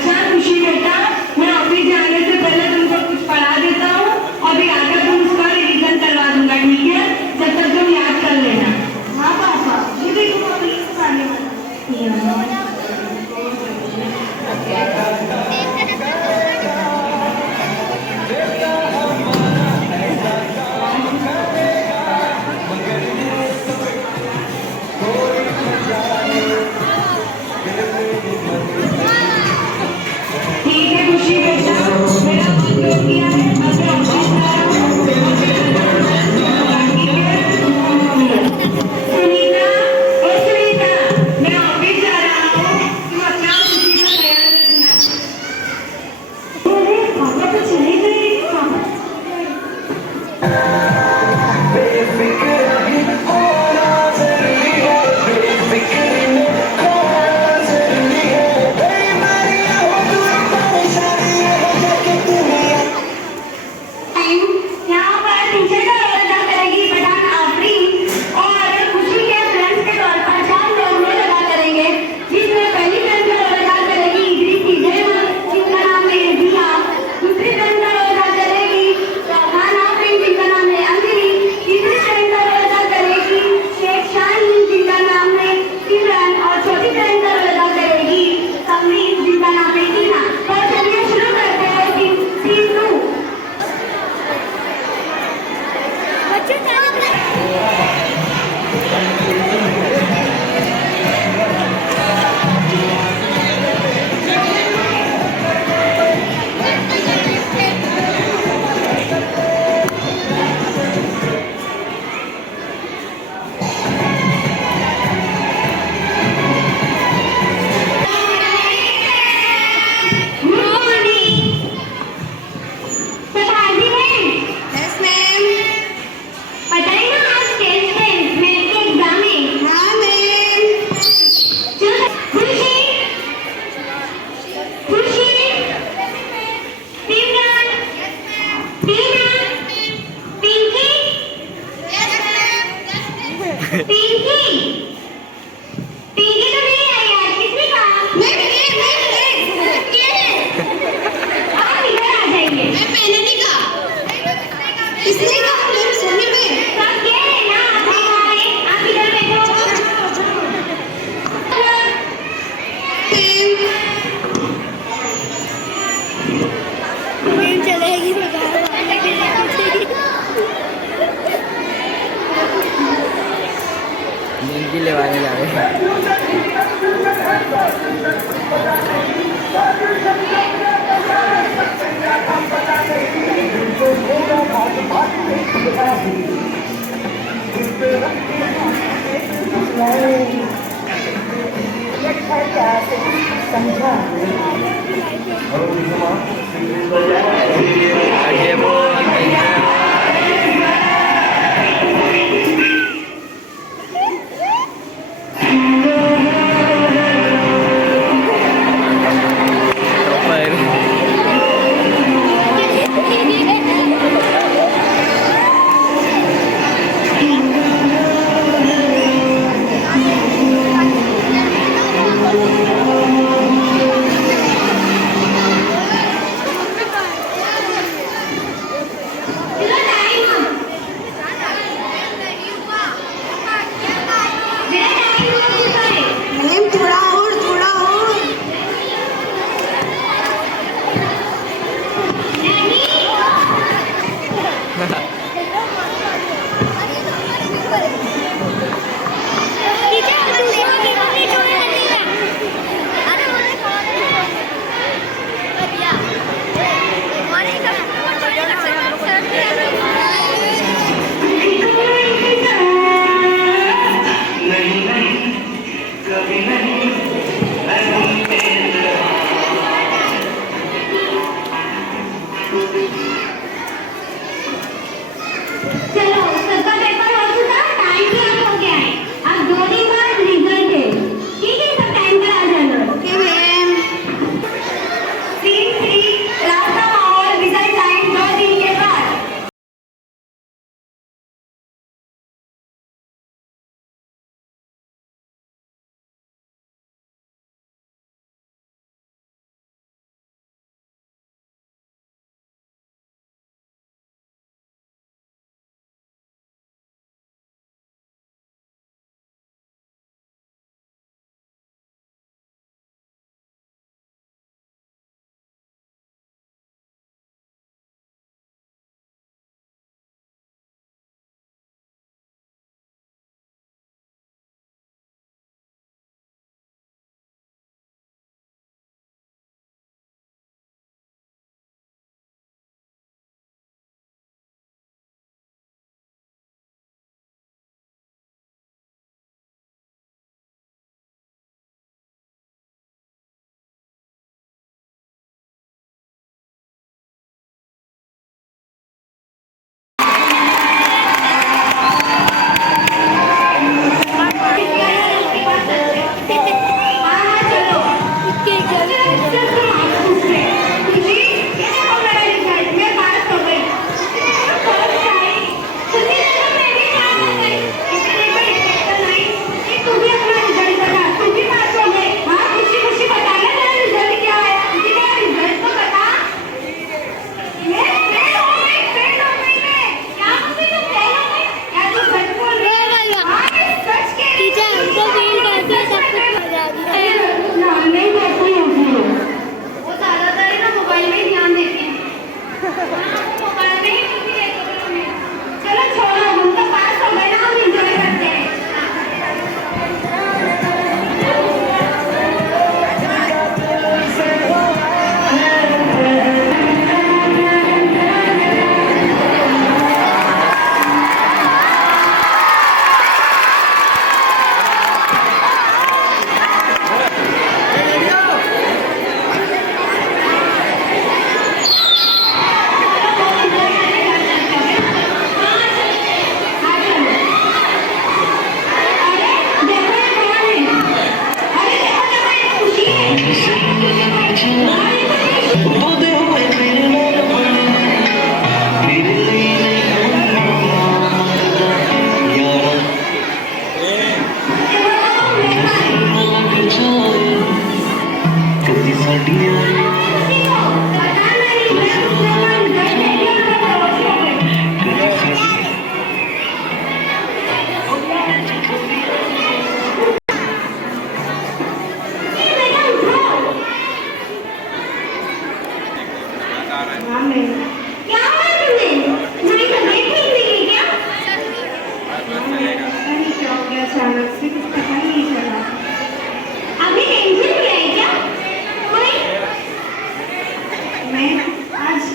अच्छा खुशी बेटा, मैं ऑफिस जाने से पहले तुमको कुछ पढ़ा देता हूँ और फिर आकर तुम उसका रिवीजन करवा दूंगा, ठीक है? जब तक तुम याद कर लेना। हाँ पापा, ये देखो मम्मी खाने वाला। ठीक है खुशी बेटा, मेरा मन हो गया है, अब मैं ऑफिस जा रहा हूँ। सुनीता, ओ सुनीता, मैं ऑफिस जा रहा हूँ, तुम अपना खुशी का ख्याल रखना। अरे पापा तो चले गए। यहाँ पर टीचर का रोल अदा करेगी पठान आफरीन और खुशी के फ्रेंड्स के तौर पर 4 लोग रोल अदा करेंगे, जिसमें पहली फ्रेंड का रोल अदा करेगी इदरीस जैमल, जिसका नाम है रिया। दूसरी फ्रेंड का रोल अदा करेगी खान आफरीन, जिसका नाम है अंजलि। तीसरी फ्रेंड का रोल अदा करेगी शेख शाहीन, जिसका नाम है सिमरन। और चौथी फ्रेंड का रोल अदा करेगी कमरीन, जिसका नाम है टीना। तो चलिए शुरू करते हैं सीन 2। नींद लेवाने जा रहे हैं। आगे बोल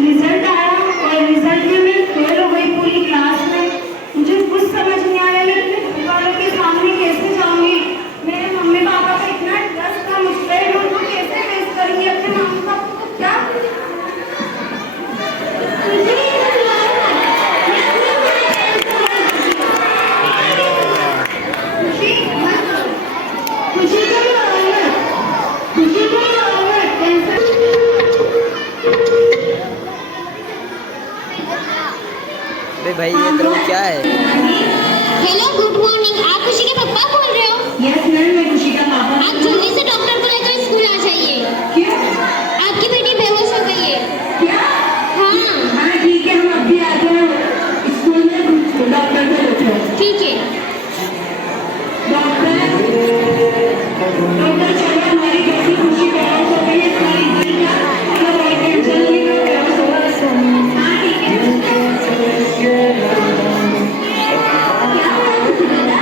रिजल्ट आया और रिजल्ट में मैं फेल हो गई पूरी क्लास में। मुझे कुछ समझ नहीं आ रहा मैं अपने घर वालों के सामने कैसे जाऊंगी। मेरे मम्मी पापा का इतना ट्रस्ट था मुझ पर, मैं उनको कैसे फेस करूंगी अपने मम्मी पापा को क्या मुझे अरे भाई ये तो क्या है? हेलो गुड मॉर्निंग, आप खुशी के पापा बोल रहे हो? यस मैम, मैं खुशी का पापा। आप जल्दी से डॉक्टर को लेकर स्कूल आ जाइए। क्यों? आपकी बेटी बेहोश हो गई है। क्या? हाँ ठीक है, हम अभी आते हैं स्कूल में, डॉक्टर को लेते हैं। ठीक है डॉक्टर चलो, हमारी बेटी खुशी बेहोश हो गई है, तुम्हारी इतनी क्या मतलब टेंशन नहीं लो, बेहोश हो गई। हाँ ठीक है। क्या हुआ कुछ बता?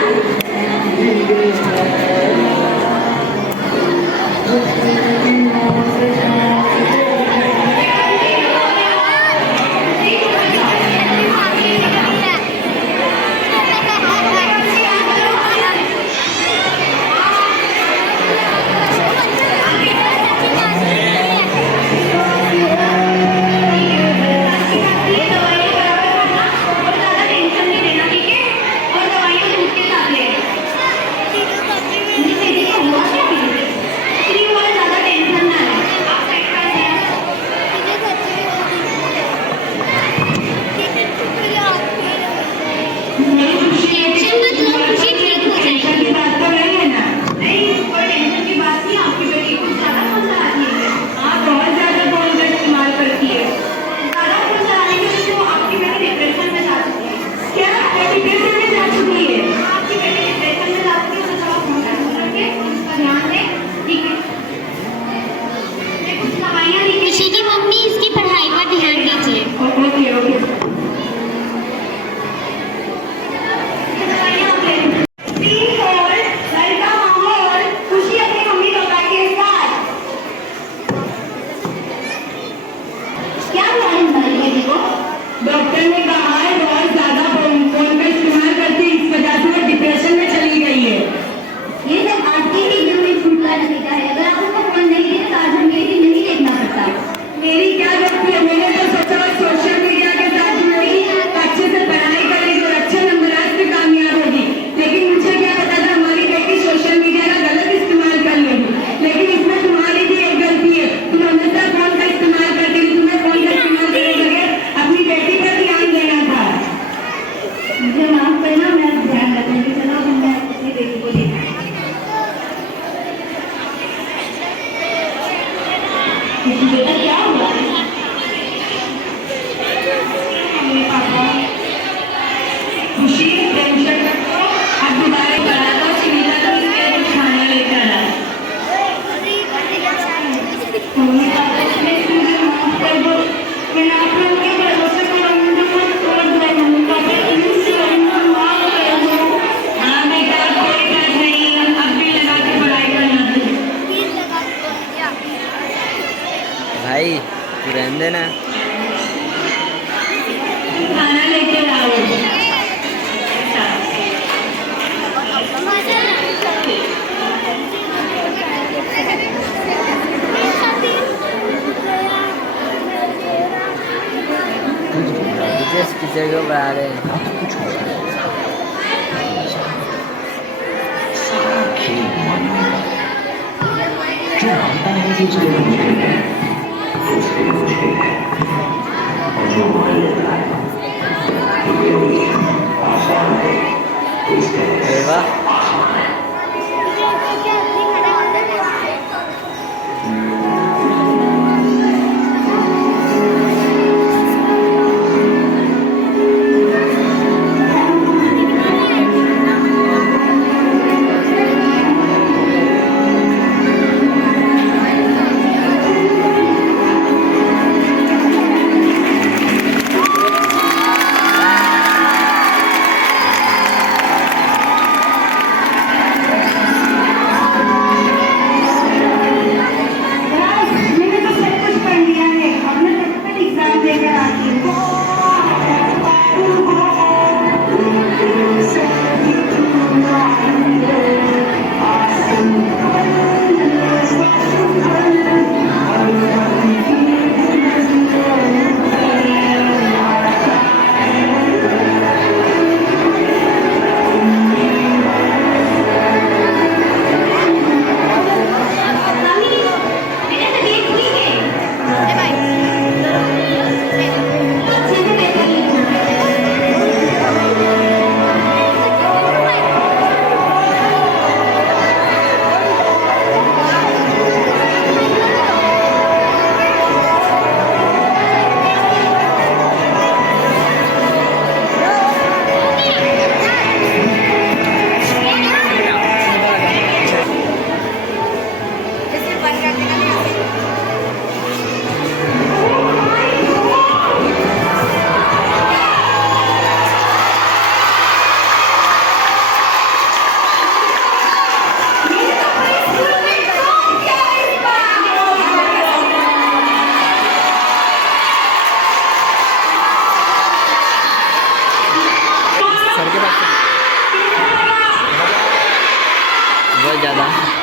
खुशी की मम्मी इसकी पढ़ाई पर ध्यान दीजिए। डॉक्टर ने कहा है बहुत ज्यादा फोन का इस्तेमाल करती है, इस वजह से वो डिप्रेशन में चली गई है। ये सब आपकी ही दिल में छूटता रहता है। अगर आप उसको फोन नहीं देते तो आज हम ये भी नहीं देखना पड़ता। मेरी क्या गलती है? मैंने तो सोचा सोशल मीडिया के साथ जुड़ेगी, अच्छे से पढ़ाई करेगी और अच्छे नंबरात से कामयाब होगी, लेकिन मुझे क्या पता था हमारी बेटी सोशल मीडिया का गलत इस्तेमाल कर लेगी। लेकिन इसमें तुम्हारी भी एक गलती है, तुम हमेशा फोन का इस्तेमाल करती थी। तुम्हें फोन का इस्तेमाल करने लगे अपनी बेटी पर ध्यान देना था। मुझे माफ करना, मैं ध्यान रखूंगी। चलो मैं अपनी बेटी को देखूंगी। बेटा क्या हुआ? मम्मी पापा खुशी टेंशन मत लो, अब दोबारा बड़ा तो सुनीता तो इसके कुछ खाना लेकर आ। मम्मी पापा प्लीज मुझे माफ कर दो, मैं आप लोगों के भरोसे पर मुझे मत तोड़ दो। मम्मी पापा प्लीज मुझे माफ कर दो। हाँ बेटा कोई बात नहीं, अब भी लगा के पढ़ाई करना तुम। भाई तू रहने देना। खाना लेकर आओ। जिस की जगह पर आ रहे हैं जो मानता है कि उसको अरे वाह। मैंने तो सब कुछ पढ़ लिया है, अब मैं प्रैक्टिकल एग्जाम देकर आती हूँ। मेरे से देख हुई है। अच्छे से पेपर लिखना। सर के पास बहुत ज़्यादा